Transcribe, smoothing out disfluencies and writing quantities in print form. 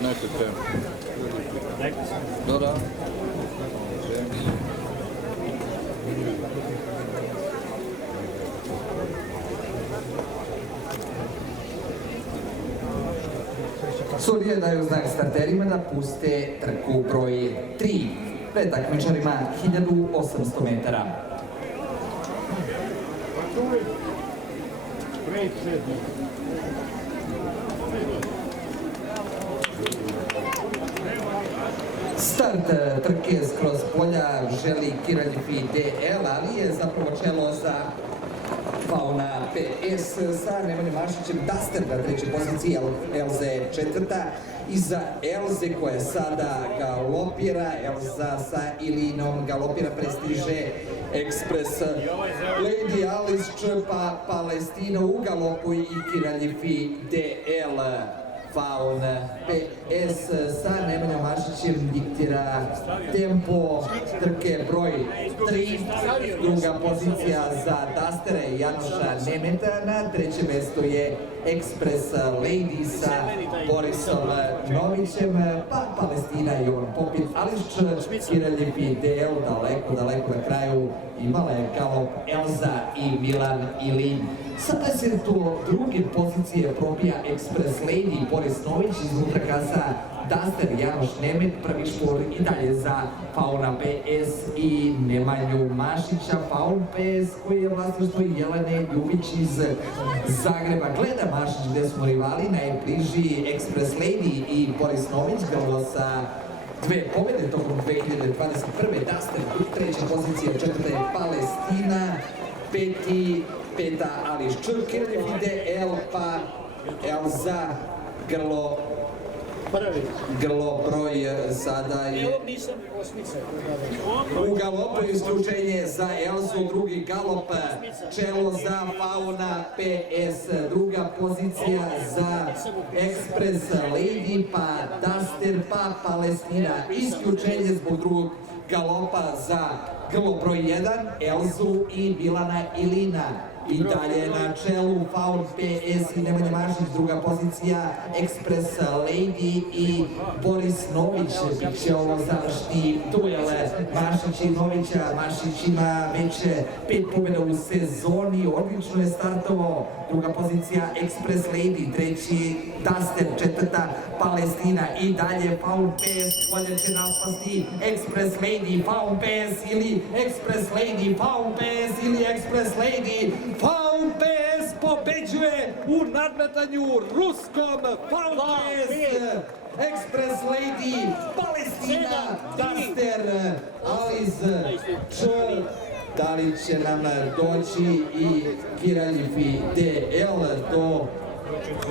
Neka tema. Dobra. Sudije daju znak starterima da puste trku broj 3 pred takmičarima 1800 metara. Start trke skroz polja želi Kiraljifi DL, ali je zapravo čelo za Fauna PS sa Nemanjom Mašićem, Duster na trećoj poziciji, Elze četvrta, iza Elze koja sada galopira, Elza sa Ilinom galopira, prestiže Express Lady Alice Čpa Palestina u galopu i Kiraljifi DL. Faun PS sa Nemanjom Mašićem diktira tempo trke broj 3, druga pozicija za Dastera i Janoša Nemeta, na trećem mestu je Express Lady sa Borisom Novićem, pa Palestina i Jovan Popit, Ališč, Kiraljifi DL, daleko na kraju imala je galop Elza i Milan Ilin. Sada se do druge pozicije probija Express Lady, Boris Nović, iznutra kasa Duster, Janoš Nemet, prvi špor i dalje za Fauna PS i Nemanju Mašića. Faun PS koji je vlasništvo Jelene Ljubić iz Zagreba. Gleda Mašić gde smo rivali, najbliži Express Lady i Boris Nović, grlo sa dve pobjede tokom 2021. Duster, treća pozicija, četvrta je Palestina, peta Ališ Čr, Kiraljifi DL, pa Elza, grlo broj sada je u galopu, isključenje za Elzu, drugi galop, čelo za Fauna PS, druga pozicija za Express Lady, pa Duster, pa Palestina, isključenje zbog drugog galopa za grlo broj 1, Elzu i Milana Ilina. I dalje na čelu Faun PS i Nemanja Mašić, druga pozicija Express Lady i Boris Nović. Biće ovo završni duel Mašić i Novića. Mašić ima već 5 pobjeda u sezoni, odlično je startovao. Druga pozicija Express Lady, treći Duster, četvrta Palestina i dalje Faun PS. Polje će napasti Express Lady, Faun PS ili Express Lady, Faun PS ili Express Lady. Faun PS pobeđuje u nadmetanju ruskom. Faun PS, Express Lady, Palestina, Duster, Alice Č. Da li će nam doći i Kiraljifi DL do